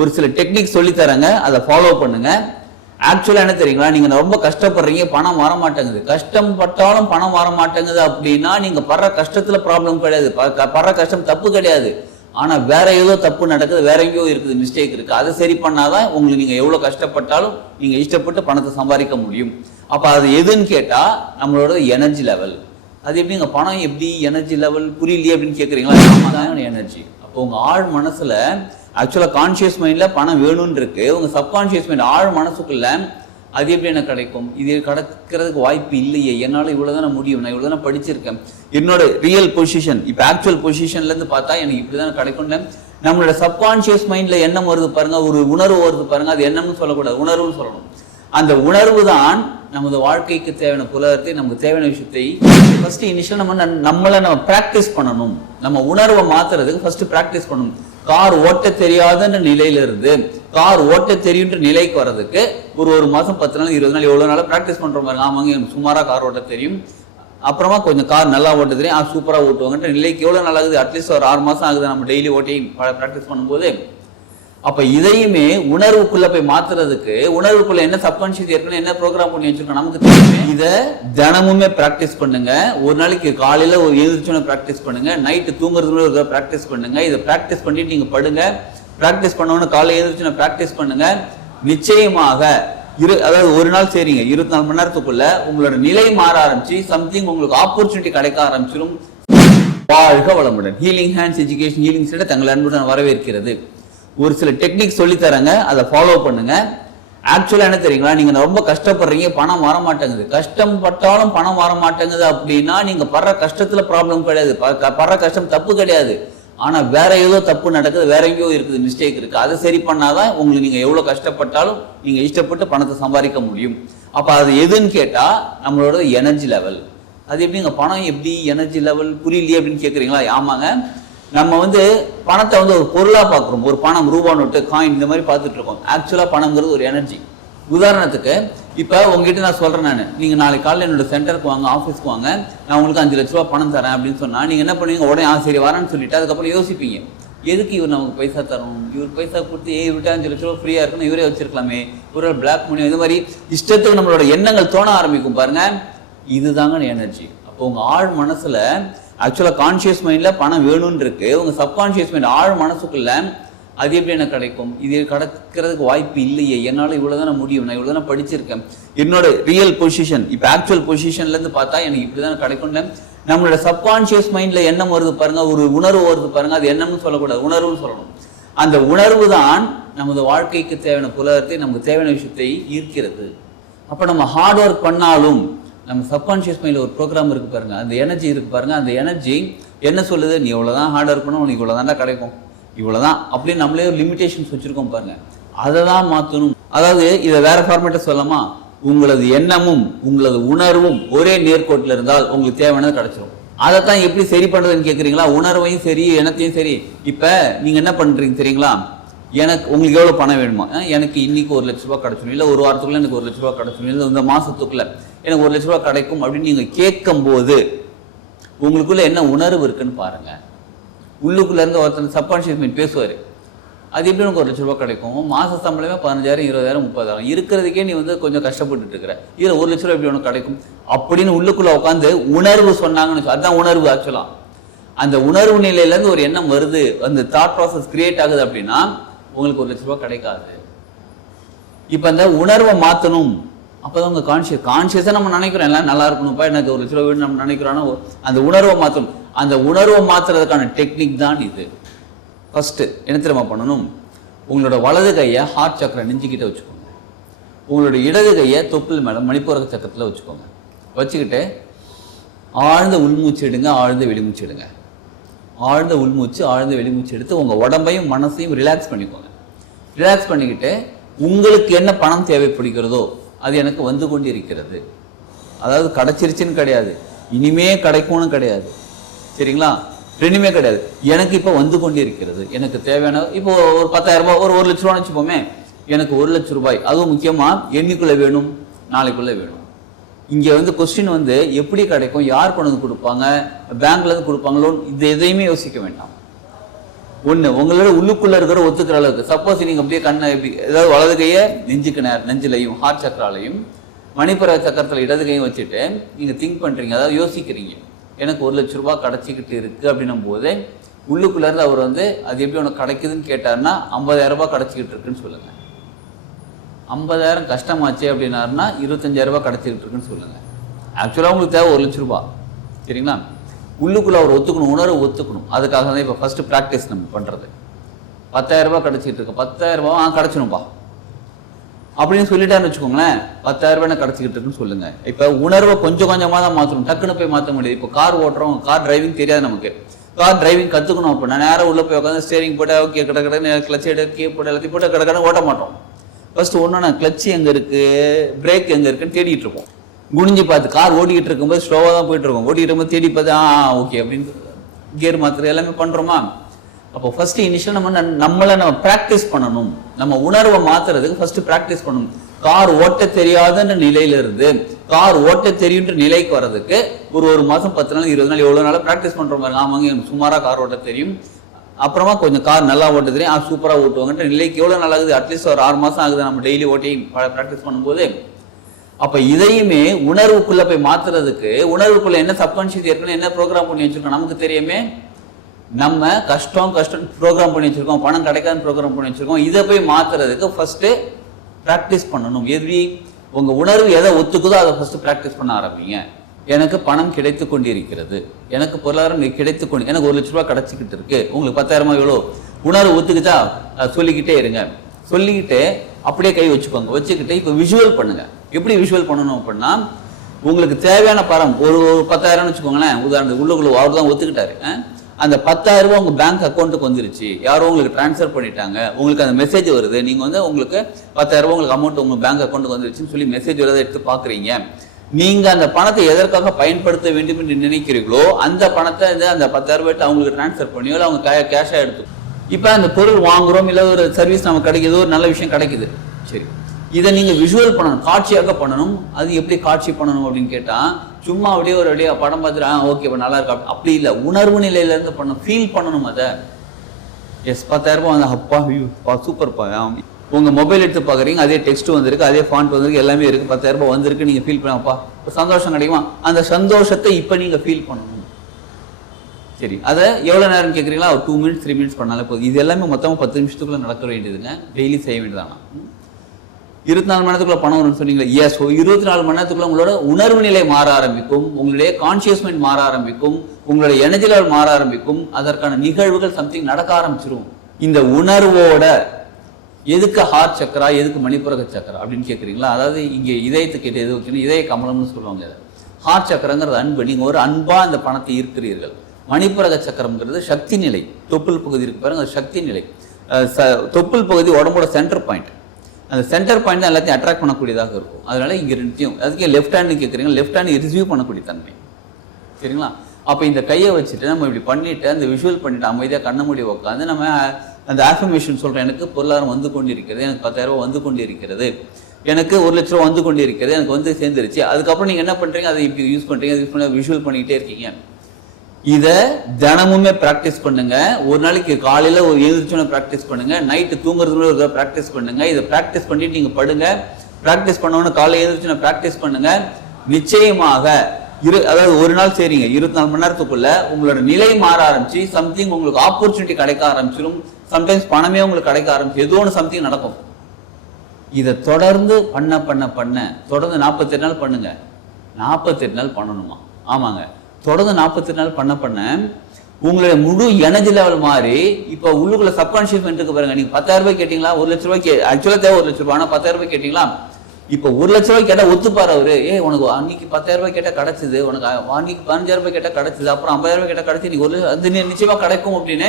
ஒரு சில டெக்னிக் சொல்லி தராங்க, அதை ஃபாலோ பண்ணுங்க. ஆக்சுவலா என்ன தெரியுங்களா, நீங்க ரொம்ப கஷ்டப்படுறீங்க, பணம் வர மாட்டேங்குது. கஷ்டம் பட்டாலும் பணம் வர மாட்டேங்குது அப்படின்னா நீங்க படுற கஷ்டத்துல ப்ராப்ளம் கிடையாது, படுற கஷ்டம் தப்பு கிடையாது. ஆனா வேற ஏதோ தப்பு நடக்குது, வேற எங்கேயோ இருக்குது, மிஸ்டேக் இருக்கு. அதை சரி பண்ணாதான் உங்களுக்கு நீங்க எவ்வளவு கஷ்டப்பட்டாலும் நீங்க இஷ்டப்பட்டு பணத்தை சம்பாதிக்க முடியும். அப்ப அது எதுன்னு கேட்டா நம்மளோட எனர்ஜி லெவல். அது எப்படிங்க பணம் எப்படி எனர்ஜி லெவல் புரியலையே அப்படின்னு கேட்குறீங்களா? எனர்ஜி. அப்போ உங்க ஆழ் மனசுல ஆக்சுவலா கான்சியஸ் மைண்ட்ல பணம் வேணும்னு இருக்கு, உங்க சப்கான்சியஸ் மைண்ட் ஆழ் மனசுக்குள்ள அது எப்படி எனக்கு கிடைக்கும், இது கிடைக்கிறதுக்கு வாய்ப்பு இல்லையே, என்னால இவ்வளவுதானே முடியும், நான் இவ்வளவுதானே படிச்சிருக்கேன், என்னோட ரியல் பொசிஷன் இப்ப ஆக்சுவல் பொசிஷன்ல இருந்து பார்த்தா எனக்கு இப்படிதானே கிடைக்கும்ல. நம்மளோட சப்கான்சியஸ் மைண்ட்ல எண்ணம் வருது பாருங்க, ஒரு உணர்வு வருது பாருங்க, அது எண்ணம்னு சொல்லக்கூடாது, உணர்வுன்னு சொல்லணும். அந்த உணர்வு தான் நமது வாழ்க்கைக்கு தேவையான புலகத்தை, நமக்கு தேவையான விஷயத்தை ஃபர்ஸ்ட் இனிஷியல் நம்மளை பிராக்டிஸ் பண்ணணும். நம்ம உணர்வை மாத்துறதுக்கு ஃபர்ஸ்ட் பிராக்டிஸ் பண்ணணும். கார் ஓட்ட தெரியாதுன்ற நிலையில இருந்து கார் ஓட்ட தெரியுன்ற நிலைக்கு வர்றதுக்கு ஒரு மாசம் 10 நாள் 20 நாள் எவ்வளவு நாளா பிராக்டிஸ் பண்ற மாதிரி. ஆமாங்க எனக்கு சுமாரா கார் ஓட்ட தெரியும், அப்புறமா கொஞ்சம் கார் நல்லா ஓட்ட தெரியும், சூப்பரா ஓட்டுவாங்கன்ற நிலைக்கு எவ்வளவு நாள் ஆகுது, அட்லீஸ்ட் ஒரு 6 மாசம் ஆகுது நம்ம டெய்லி ஓட்டி பிராக்டிஸ் பண்ணும்போது. அப்ப இதையுமே உணர்வுக்குள்ள போய் மாத்துறதுக்கு, உணர்வுக்குள்ள என்ன சப்கான்ஷியஸ் ஏற்கனவே என்ன ப்ரோக்ராம் பண்ணி வச்சிருக்கோம் நமக்கு தெரியும். இதை தினமுமே பிராக்டிஸ் பண்ணுங்க. ஒரு நாளைக்கு காலையில ஒரு எழுந்திரிச்சோன்னு பிராக்டிஸ் பண்ணுங்க, நைட்டு தூங்குறதுக்கு ஒரு பிராக்டிஸ் பண்ணுங்க. இதை பிராக்டிஸ் பண்ணிட்டு நீங்க படுங்க. பிராக்டிஸ் பண்ணவொன்னு காலையில எழுந்திரிச்சோன்னு பிராக்டிஸ் பண்ணுங்க. நிச்சயமாக அதாவது ஒரு நாள் சரிங்க, 24 மணி நேரத்துக்குள்ள உங்களோட நிலை மாற ஆரம்பிச்சு சம்திங் உங்களுக்கு ஆப்பர்ச்சுனிட்டி கிடைக்க ஆரம்பிச்சிடும். வாழ்க வளமுடன். Healing hands education healing centre தங்களை அன்புடன் வரவேற்கிறது. ஒரு சில டெக்னிக் சொல்லி தராங்க, அதை ஃபாலோ பண்ணுங்க. ஆக்சுவலா என்ன தெரியுங்களா, நீங்க ரொம்ப கஷ்டப்படுறீங்க, பணம் வர மாட்டேங்குது. கஷ்டம் பட்டாலும் பணம் வர மாட்டேங்குது அப்படின்னா நீங்க படுற கஷ்டத்துல ப்ராப்ளம் கிடையாது, படுற கஷ்டம் தப்பு கிடையாது. ஆனா வேற ஏதோ தப்பு நடக்குது, வேற எங்கேயோ இருக்குது, மிஸ்டேக் இருக்கு. அதை சரி பண்ணாதான் உங்களுக்கு நீங்க எவ்வளவு கஷ்டப்பட்டாலும் நீங்க இஷ்டப்பட்டு பணத்தை சம்பாதிக்க முடியும். அப்ப அது எதுன்னு கேட்டா நம்மளோட எனர்ஜி லெவல். அது எப்படிங்க பணம் எப்படி எனர்ஜி லெவல் புரியலையே அப்படின்னு கேட்குறீங்களா? ஆமாங்க, நம்ம பணத்தை ஒரு பொருளா பார்க்குறோம். ஒரு பணம், ரூபா நோட்டு, காயின் இந்த மாதிரி பார்த்துட்டு இருக்கோம். ஆக்சுவலா பணம்ங்கிறது ஒரு எனர்ஜி. உதாரணத்துக்கு இப்ப உங்ககிட்ட நான் சொல்றேன், நீங்க நாளைக்கு காலையில் என்னோட சென்டருக்கு வாங்க, ஆஃபீஸ்க்கு வாங்க, நான் உங்களுக்கு 5 லட்ச ரூபா பணம் தரேன் அப்படின்னு சொன்னா நீங்க என்ன பண்ணுவீங்க, உடனே சரி வரேன்னு சொல்லிட்டு அதுக்கப்புறம் யோசிப்பீங்க, எதுக்கு இவர் நமக்கு பைசா தரணும், இவர் பைசா கொடுத்து விட்டு 5 லட்ச ரூபா ஃப்ரீயா இருக்குன்னு இவரே வச்சிருக்கலாமே, ஒரு பிளாக் மணி, இந்த மாதிரி இஷ்டத்துக்கு நம்மளோட எண்ணங்கள் தோண ஆரம்பிக்கும் பாருங்க. இதுதாங்க எனர்ஜி. அப்போ உங்க ஆழ் மனசுல ஆக்சுவலா கான்சியஸ் மைண்ட்ல பணம் வேணும்னு இருக்கு, உங்க சப்கான்சியஸ் மைண்ட் ஆழ் மனசுக்குள்ள அது எப்படி எனக்கு கிடைக்கும், இது கிடைக்கிறதுக்கு வாய்ப்பு இல்லையே, என்னால இவ்வளவுதானே முடியும், நான் இவ்வளவுதானே படிச்சிருக்கேன், என்னோட ரியல் பொசிஷன் இப்ப ஆக்சுவல் பொசிஷன்ல இருந்து பார்த்தா எனக்கு இப்படிதானே கிடைக்கும்ல. நம்மளோட சப்கான்சியஸ் மைண்ட்ல எண்ணம் வருது பாருங்க, ஒரு உணர்வு வருது பாருங்க, அது எண்ணம்னு சொல்லக்கூடாது, உணர்வுன்னு சொல்லணும். அந்த உணர்வு தான் நமது வாழ்க்கைக்கு தேவையான புலகத்தை, நமக்கு தேவையான விஷயத்தை ஈர்க்கிறது. அப்ப நம்ம ஹார்ட் ஒர்க் பண்ணாலும் நம்ம சப்கான்சியஸ் மைண்ட்ல ஒரு ப்ரோக்ராம் இருக்கு பாருங்க, அந்த எனர்ஜி இருக்கு பாருங்க, அந்த எனர்ஜி என்ன சொல்லுது, நீ இவ்வளவுதான் ஹார்ட் ஒர்க் பண்ண உனக்கு இவ்வளவுதான்டா கிடைக்கும், இவ்வளவுதான் அப்படின்னு நம்மளே ஒரு லிமிடேஷன்ஸ் வச்சிருக்கோம் பாருங்க. அதை தான் மாற்றணும். அதாவது இதை வேற ஃபார்மேட்டை சொல்லலாமா, உங்களது எண்ணமும் உங்களது உணர்வும் ஒரே நேர்கோட்டில் இருந்தால் உங்களுக்கு தேவையானது கிடைச்சிடும். அதைத்தான் எப்படி சரி பண்றதுன்னு கேட்குறீங்களா? உணர்வையும் சரி எண்ணத்தையும் சரி. இப்ப நீங்க என்ன பண்றீங்க தெரியுங்களா, எனக்கு உங்களுக்கு எவ்வளவு பணம் வேணுமா, எனக்கு இன்னைக்கு 1 லட்ச ரூபா கிடைச்சிடும், இல்லை ஒரு வாரத்துக்குள்ள எனக்கு 1 லட்ச ரூபா கிடைச்சிடும், இல்லை இந்த மாசத்துக்குள்ள எனக்கு 1 லட்ச ரூபா கிடைக்கும் அப்படின்னு நீங்க கேட்கும் போது உங்களுக்குள்ள என்ன உணர்வு இருக்குன்னு பாருங்க. உள்ளுக்குள்ள இருந்து ஒருத்தர் சப்கான்ஷியஸ் மைண்ட் பேசுவாரு, அது எப்படி எனக்கு 1 லட்ச ரூபா கிடைக்கும், மாச சம்பளமே 15,000 20,000 30,000 இருக்கிறதுக்கே நீ கொஞ்சம் கஷ்டப்பட்டு இருக்கிற, இதுல 1 லட்ச ரூபா எப்படி உனக்கு கிடைக்கும் அப்படின்னு உள்ளுக்குள்ள உட்காந்து உணர்வு சொன்னாங்கன்னு, அதுதான் உணர்வு. ஆக்சுவலா அந்த உணர்வு நிலையில இருந்து ஒரு எண்ணம் வருது, அந்த தாட் ப்ராசஸ் கிரியேட் ஆகுது அப்படின்னா உங்களுக்கு 1 லட்ச ரூபா கிடைக்காது. இப்ப அந்த உணர்வை மாத்தணும். அப்பதான் உங்க கான்சியஸா நம்ம நினைக்கிறோம் எல்லாம் நல்லா இருக்கணும்ப்பா, எனக்கு 1 லட்ச ரூபா வேணும் நம்ம நினைக்கிறோம்னா அந்த உணர்வை மாத்தணும். அந்த உணர்வை மாத்துறதுக்கான டெக்னிக் தான் இது. ஃபர்ஸ்ட் என்ன தெரியுமா பண்ணணும், உங்களோட வலது கையை ஹார்ட் சக்கரை நெஞ்சுக்கிட்ட வச்சுக்கோங்க, உங்களோட இடது கையை தொப்புள் மேல மணிப்பூரக சக்கரத்துல வச்சுக்கோங்க. வச்சுக்கிட்டு ஆழ்ந்த உள்மூச்சு எடுங்க, ஆழ்ந்த வெளிமூச்சு எடுங்க. ஆழ்ந்த உள்மூச்சு ஆழ்ந்த வெளிமூச்சு எடுத்து உங்க உடம்பையும் மனசையும் ரிலாக்ஸ் பண்ணிக்கோங்க. ரிலாக்ஸ் பண்ணிக்கிட்டு உங்களுக்கு என்ன பணம் தேவைப்படுகிறதோ அது எனக்கு வந்து கொண்டு இருக்கிறது, அதாவது கிடைச்சிருச்சுன்னு கிடையாது, இனிமே கிடைக்கும்னு கிடையாது, சரிங்களா, ரெண்டுமே கிடையாது, எனக்கு இப்போ வந்து கொண்டு இருக்கிறது, எனக்கு தேவையான இப்போ ஒரு 10,000 ரூபாய், ஒரு 1 லட்ச ரூபான்னு வச்சுப்போமே, எனக்கு 1 லட்ச ரூபாய், அதுவும் முக்கியமா என்னைக்குள்ள வேணும், நாளைக்குள்ள வேணும். இங்க கொஸ்டின் எப்படி கிடைக்கும், யார் கொண்டு வந்து கொடுப்பாங்க, பேங்க்ல இருந்து கொடுப்பாங்க லோன், இது எதையுமே யோசிக்க வேண்டாம். ஒண்ணு உங்களோட உள்ளுக்குள்ள இருக்கிற ஒத்துக்கிற அளவுக்கு. சப்போஸ் நீங்க அப்படியே கண்ணை எப்படி ஏதாவது வலது கையை நெஞ்சுக்கு நெஞ்சிலையும் ஹார்ட் சக்கராலையும் மணிப்புர சக்கரத்துல இடது கையும் வச்சுட்டு நீங்க திங்க் பண்றீங்க, அதாவது யோசிக்கிறீங்க, எனக்கு 1 லட்ச ரூபாய் கிடைச்சிக்கிட்டு இருக்கு அப்படின்னும் போது உள்ளுக்குள்ள இருந்து அவர் வந்து அது எப்படி உனக்கு கிடைக்குதுன்னு கேட்டாருன்னா 50,000 ரூபாய் கிடைச்சிக்கிட்டு இருக்குன்னு சொல்லுங்க. 50,000 கஷ்டமாச்சு அப்படின்னாருன்னா 25,000 ரூபாய் கிடைச்சிக்கிட்டு இருக்குன்னு சொல்லுங்க. ஆக்சுவலாக உங்களுக்கு தேவை 1 லட்ச ரூபாய், சரிங்களா? உள்ளுக்குள்ள அவர் ஒத்துக்கணும், உணர்வு ஒத்துக்கணும். அதுக்காக தான் இப்போ ஃபர்ஸ்ட் ப்ராக்டிஸ் நம்ம பண்றது. 10,000 ரூபாய் கிடைச்சிட்டு இருக்கு, 10,000 ரூபாய் கிடைச்சணும்பா அப்படின்னு சொல்லிட்டாருன்னு வச்சுக்கோங்களேன். 10,000 ரூபாய் கிடைச்சிக்கிட்டு இருக்குன்னு சொல்லுங்க. இப்போ உணர்வை கொஞ்சம் கொஞ்சமாக தான் மாற்றணும், டக்குன்னு போய் மாற்ற முடியாது. இப்போ கார் ஓட்டுறோம், கார் டிரைவிங் தெரியாது நமக்கு, கார் டிரைவிங் கற்றுக்கணும் அப்படின்னா நேரம் உள்ள போய் உட்காந்து ஸ்டேரிங் போட்டு ஓகே கடை கிளச் எடு கீ போட்டு எல்லாத்தையும் போட்டு கடை ஓட்ட மாட்டோம். ஃபர்ஸ்ட் ஒன்று கிளச் எங்கே இருக்கு, பிரேக் எங்கே இருக்குன்னு தேடிட்டு இருப்போம். குனிஞ்சு பார்த்து கார் ஓட்டிக்கிட்டு இருக்கும்போது ஸ்லோவாக தான் போயிட்டு இருக்கோம், ஓட்டிகிட்டு இருக்கும்போது தேடி பார்த்து ஓகே அப்படின்னு கியர் மாத்துறது எல்லாமே பண்ணுறோமா. அப்போ ஃபர்ஸ்ட் இனிஷியல் நம்மளை ப்ராக்டிஸ் பண்ணணும். நம்ம உணர்வை மாத்துறதுக்கு ஃபர்ஸ்ட் ப்ராக்டிஸ் பண்ணணும். கார் ஓட்ட தெரியாதுன்ற நிலையில இருந்து கார் ஓட்ட தெரியுன்ற நிலைக்கு வர்றதுக்கு ஒரு மாசம் 10 நாள் 20 நாள் எவ்வளவு நாள் ப்ராக்டிஸ் பண்றோம் பாருங்க. ஆமாங்க எனக்கு சுமாரா கார் ஓட்ட தெரியும், அப்புறமா கொஞ்சம் கார் நல்லா ஓட்ட தெரியும், சூப்பரா ஓட்டுவாங்கன்ற நிலைக்கு எவ்வளவு நாள் ஆகுது? அட்லீஸ்ட் ஒரு 6 மாசம் ஆகுது நம்ம டெய்லி ஓட்டி ப்ராக்டிஸ் பண்ணும்போது. அப்ப இதையுமே உணர்வுக்குள்ள போய் மாத்துறதுக்கு உணர்வுக்குள்ள என்ன சப்கான்ஷியஸ் ஏற்கனவே என்ன ப்ரோக்ராம் பண்ணி வச்சிருக்கோம் நமக்கு தெரியுமே. நம்ம கஷ்டம் ப்ரோக்ராம் பண்ணி வச்சிருக்கோம், பணம் கிடைக்காதுன்னு ப்ரோக்ராம் பண்ணி வச்சிருக்கோம். இதை போய் மாத்துறதுக்கு ஃபர்ஸ்ட் ப்ராக்டிஸ் பண்ணணும். எப்படி உங்க உணர்வு எதை ஒத்துக்குதோ அதை ஃபர்ஸ்ட் ப்ராக்டிஸ் பண்ண ஆரம்பிங்க. எனக்கு பணம் கிடைத்து கொண்டிருக்கிறது, எனக்கு பொருளாதாரம் கிடைத்து கொண்டு எனக்கு 1 லட்ச ரூபாய் கிடைச்சிக்கிட்டு இருக்கு. உங்களுக்கு 10,000 எவ்வளோ உணர்வு ஒத்துக்குச்சா சொல்லிக்கிட்டே இருங்க. சொல்லிக்கிட்டு அப்படியே கை வச்சுக்கோங்க. வச்சுக்கிட்டு இப்போ விஷுவல் பண்ணுங்க. எப்படி விஷுவல் பண்ணணும் அப்படின்னா உங்களுக்கு தேவையான பணம் ஒரு 10,000 வச்சுக்கோங்களேன். உதாரணத்துக்கு உள்ளுக்குள்ள அவர் தான் ஒத்துக்கிட்டாரு, அந்த 10,000 ரூபாய் உங்க பேங்க் அக்கௌண்ட்டுக்கு வந்துருச்சு, யாரோ உங்களுக்கு டிரான்ஸ்ஃபர் பண்ணிட்டாங்க, உங்களுக்கு அந்த மெசேஜ் வருது, நீங்க வந்து உங்களுக்கு 10,000 ரூபாய் உங்களுக்கு அமௌண்ட் உங்க பேங்க் அக்கௌண்ட்டுக்கு வந்துருச்சுன்னு சொல்லி மெசேஜ் வரதை எடுத்து பாக்குறீங்க. நீங்க அந்த பணத்தை எதற்காக பயன்படுத்த வேண்டும் என்று நினைக்கிறீங்களோ அந்த பணத்தை அந்த 10,000 ரூபாய் அவங்களுக்கு டிரான்ஸ்ஃபர் பண்ணியோ அவங்க கேஷா எடுத்து இப்ப அந்த பொருள் வாங்குறோம், இல்ல ஒரு சர்வீஸ் நமக்கு கிடைக்குது, ஒரு நல்ல விஷயம் கிடைக்குது. சரி, இதை நீங்க விஷுவல் பண்ணணும், காட்சியாக பண்ணணும். அது எப்படி காட்சி பண்ணணும் அப்படின்னு கேட்டா சும்மா அப்படியே ஒரு அப்படியே படம் பார்த்துட்டு ஓகே நல்லா இருக்கா அப்படி இல்லை, உணர்வு நிலையில இருந்து பண்ணணும், ஃபீல் பண்ணணும். அதை எஸ் 10,000 ரூபாய் வந்து அப்பா சூப்பர்ப்பா. உங்க மொபைல் எடுத்து பாக்குறீங்க, அதே டெக்ஸ்ட் வந்திருக்கு, அதே ஃபாண்ட் வந்திருக்கு, எல்லாமே இருக்கு, 10,000 ரூபாய் வந்திருக்கு, நீங்க ஃபீல் பண்ணப்பா சந்தோஷம் கிடைக்குமா? அந்த சந்தோஷத்தை இப்ப நீங்க ஃபீல் பண்ணணும். சரி, அதை எவ்வளவு நேரம் கேட்குறீங்களா? ஒரு 2 மினிட்ஸ் 3 மினிட்ஸ் பண்ணாலே போதும். இது எல்லாமே மொத்தமாக 10 நிமிஷத்துக்குள்ள நடக்க வேண்டியதுங்க, டெய்லி செய்ய வேண்டியதானா. 24 மணி நேரத்துக்குள்ள பணம் வரும்னு சொன்னீங்களா? எஸ். 24 மணி நேரத்துக்குள்ள உங்களோட உணர்வு நிலை மாற ஆரம்பிக்கும், உங்களுடைய கான்சியஸ் மைண்ட் மாற ஆரம்பிக்கும், உங்களுடைய எனர்ஜி லெவல் மாற ஆரம்பிக்கும், அதற்கான நிகழ்வுகள் சம்திங் நடக்க ஆரம்பிச்சிரும். இந்த உணர்வோட எதுக்கு ஹார்ட் சக்கரா எதுக்கு மணிப்புரக சக்கரா அப்படின்னு கேட்குறீங்களா? அதாவது இங்கே இதயத்துக்கு எது வைக்கணும், இதய கமலம்னு சொல்லுவாங்க. ஹார்ட் சக்கரங்கிறது அன்பு, நீங்க ஒரு அன்பா அந்த பணத்தை ஈர்க்கிறீர்கள். மணிப்புரக சக்கரம்ங்கிறது சக்தி நிலை, தொப்புள் பகுதி இருக்கு பாருங்க, அது சக்தி நிலை. தொப்புள் பகுதி உடம்போட சென்டர் பாயிண்ட், அந்த சென்டர் பாயிண்ட் தான் எல்லாத்தையும் அட்ராக்ட் பண்ணக்கூடியதாக இருக்கும். அதனால இங்க ரெண்டுத்தையும், அதுக்கே லெஃப்ட் ஹேண்ட் கேட்குறீங்க, லெஃப்ட் ஹேண்ட் ரிசீவ் பண்ணக்கூடிய தன்மை, சரிங்களா? அப்போ இந்த கையை வச்சுட்டு நம்ம இப்படி பண்ணிட்டு அந்த விஷுவல் பண்ணிட்டு அமைதியாக கண்ண மூடி உட்காந்து நம்ம அந்த ஆஃபர்மேஷன் சொல்றேன். எனக்கு பொருளாதாரம் வந்து கொண்டிருக்கிறது, எனக்கு 10,000 ரூபாய் வந்து கொண்டிருக்கிறது, எனக்கு 1 லட்ச ரூபாய் வந்து கொண்டிருக்கிறது, எனக்கு வந்து சேர்ந்துருச்சு. அதுக்கப்புறம் நீங்க என்ன பண்றீங்க, அதை இப்படி யூஸ் பண்றீங்க, யூஸ் பண்ண விஷுவல் பண்ணிக்கிட்டே இருக்கீங்க. இதை தினமுமே ப்ராக்டிஸ் பண்ணுங்க. ஒரு நாளைக்கு காலையில ஒரு எழுந்திரிச்சோன்னு ப்ராக்டிஸ் பண்ணுங்க, நைட்டு தூங்குறதுல ஒரு ப்ராக்டிஸ் பண்ணுங்க. இதை ப்ராக்டிஸ் பண்ணிட்டு நீங்க படுங்க. ப்ராக்டிஸ் பண்ணோன்னு காலையில் எழுந்திரிச்சோன்னு ப்ராக்டிஸ் பண்ணுங்க. நிச்சயமாக அதாவது ஒரு நாள் செய்றீங்க, 24 மணி நேரத்துக்குள்ள உங்களோட நிலை மாற ஆரம்பிச்சு சம்திங் உங்களுக்கு ஆப்பர்ச்சுனிட்டி கிடைக்க ஆரம்பிச்சிடும். சம்டைம்ஸ் பணமே உங்களுக்கு கிடைக்க ஆரம்பிச்சு, ஏதோ ஒன்று சம்திங் நடக்கும். இதை தொடர்ந்து பண்ண பண்ண பண்ண தொடர்ந்து 48 நாள் பண்ணுங்க. 48 நாள் பண்ணணுமா? ஆமாங்க, தொடர்ந்து 48 நாள் பண்ண பண்ண உங்களுடைய முழு எனர்ஜி லெவல் மாறி இப்போ உள்ளுக்குள்ள சப்கான்ஷியஸ் மைண்ட் இருக்கு பாருங்க. நீங்க 10,000 ரூபாய் கேட்டீங்களா, 1 லட்ச ரூபாய்க்கு ஆக்சுவலா தேவை 1 லட்ச ரூபாய், ஆனா 10,000 ரூபாய் கேட்டீங்களா? இப்போ 1 லட்ச ரூபாய் கேட்டா ஒத்துப்பாரு அவரு. உனக்கு அன்னைக்கு 10,000 ரூபாய் கேட்டா கிடைச்சது, உனக்கு அன்னைக்கு 15,000 ரூபாய் கேட்டா கிடைச்சது, அப்புறம் 50,000 ரூபாய் கேட்டா கிடைச்சி நீங்க அது நிச்சயமா கிடைக்கும் அப்படின்னு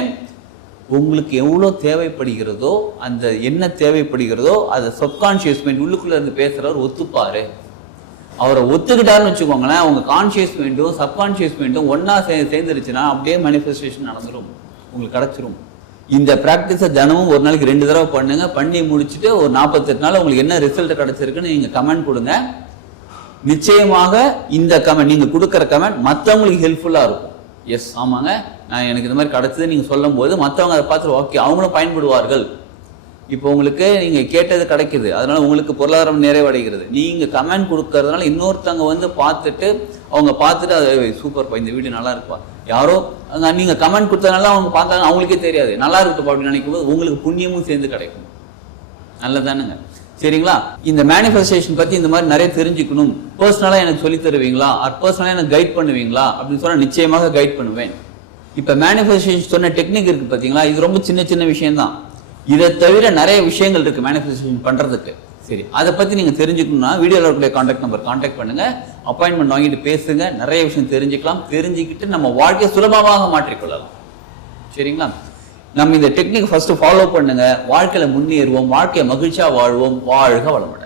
உங்களுக்கு எவ்வளவு தேவைப்படுகிறதோ, அந்த என்ன தேவைப்படுகிறதோ அதை சப்கான்ஷியஸ் மைண்ட் உள்ளுக்குள்ள இருந்து பேசுறவர் ஒத்துப்பாரு. அவரை ஒத்துக்கிட்டாருன்னு வச்சுக்கோங்களேன், உங்க கான்சியஸ் மைண்டும் சப்கான்சியஸ் மைண்டும் ஒன்னா சேர்ந்துருச்சுன்னா அப்படியே மேனிஃபெஸ்டேஷன் நடந்துடும், உங்களுக்கு கிடைச்சிரும். இந்த பிராக்டிஸை தினமும் ஒரு நாளைக்கு 2 தடவை பண்ணுங்க. பண்ணி முடிச்சுட்டு ஒரு 48 நாள் உங்களுக்கு என்ன ரிசல்ட் கிடைச்சிருக்குன்னு நீங்க கமெண்ட் கொடுங்க. நிச்சயமாக இந்த கமெண்ட், நீங்க கொடுக்குற கமெண்ட் மற்றவங்களுக்கு ஹெல்ப்ஃபுல்லா இருக்கும். எஸ் ஆமாங்க, நான் எனக்கு இந்த மாதிரி கிடச்சது நீங்கள் சொல்லும் போது மற்றவங்க அதை பார்த்துட்டு ஓகே அவங்களும் பயன்படுவார்கள். இப்போ உங்களுக்கு நீங்கள் கேட்டது கிடைக்குது, அதனால உங்களுக்கு பொருளாதாரம் நிறைவடைகிறது. நீங்கள் கமெண்ட் கொடுக்கறதுனால இன்னொருத்தவங்க வந்து பார்த்துட்டு அவங்க பார்த்துட்டு அது சூப்பர்ப்பா இந்த வீடியோ நல்லா இருக்குப்பா, யாரோ நீங்கள் கமெண்ட் கொடுத்ததுனால அவங்க பார்த்தாங்க, அவங்களுக்கே தெரியாது நல்லா இருக்குப்பா அப்படின்னு நினைக்கும் போது உங்களுக்கு புண்ணியமும் சேர்ந்து கிடைக்கும். நல்லதானுங்க. சரிங்களா? இந்த மேனிஃபெஸ்டேஷன் பற்றி இந்த மாதிரி நிறைய தெரிஞ்சுக்கணும், பர்சனலாக எனக்கு சொல்லி தருவீங்களா, பர்சனலாக எனக்கு கைட் பண்ணுவீங்களா அப்படின்னு சொன்னால் நிச்சயமாக கைட் பண்ணுவேன். இப்போ மேனிஃபெஸ்டேஷன் சொன்ன டெக்னிக் இருக்குது பார்த்தீங்களா, இது ரொம்ப சின்ன சின்ன விஷயம்தான். இதை தவிர நிறைய விஷயங்கள் இருக்குது மேனிஃபெஸ்டேஷன் பண்ணுறதுக்கு. சரி, அதை பற்றி நீங்கள் தெரிஞ்சுக்கணும்னா வீடியோவில் இருக்கக்கூடிய கான்டாக்ட் நம்பர் கான்டாக்ட் பண்ணுங்கள், அப்பாயின்மெண்ட் வாங்கிட்டு பேசுங்க, நிறைய விஷயம் தெரிஞ்சுக்கலாம். தெரிஞ்சுக்கிட்டு நம்ம வாழ்க்கையை சுலபமாக மாற்றிக்கொள்ளலாம். சரிங்களா? நம்ம இந்த டெக்னிக் ஃபர்ஸ்ட் ஃபாலோ பண்ணுங்க, வாழ்க்கையில முன்னேறுவோம், வாழ்க்கையை மகிழ்ச்சியா வாழ்வோம். வாழ்க வளமுடன்.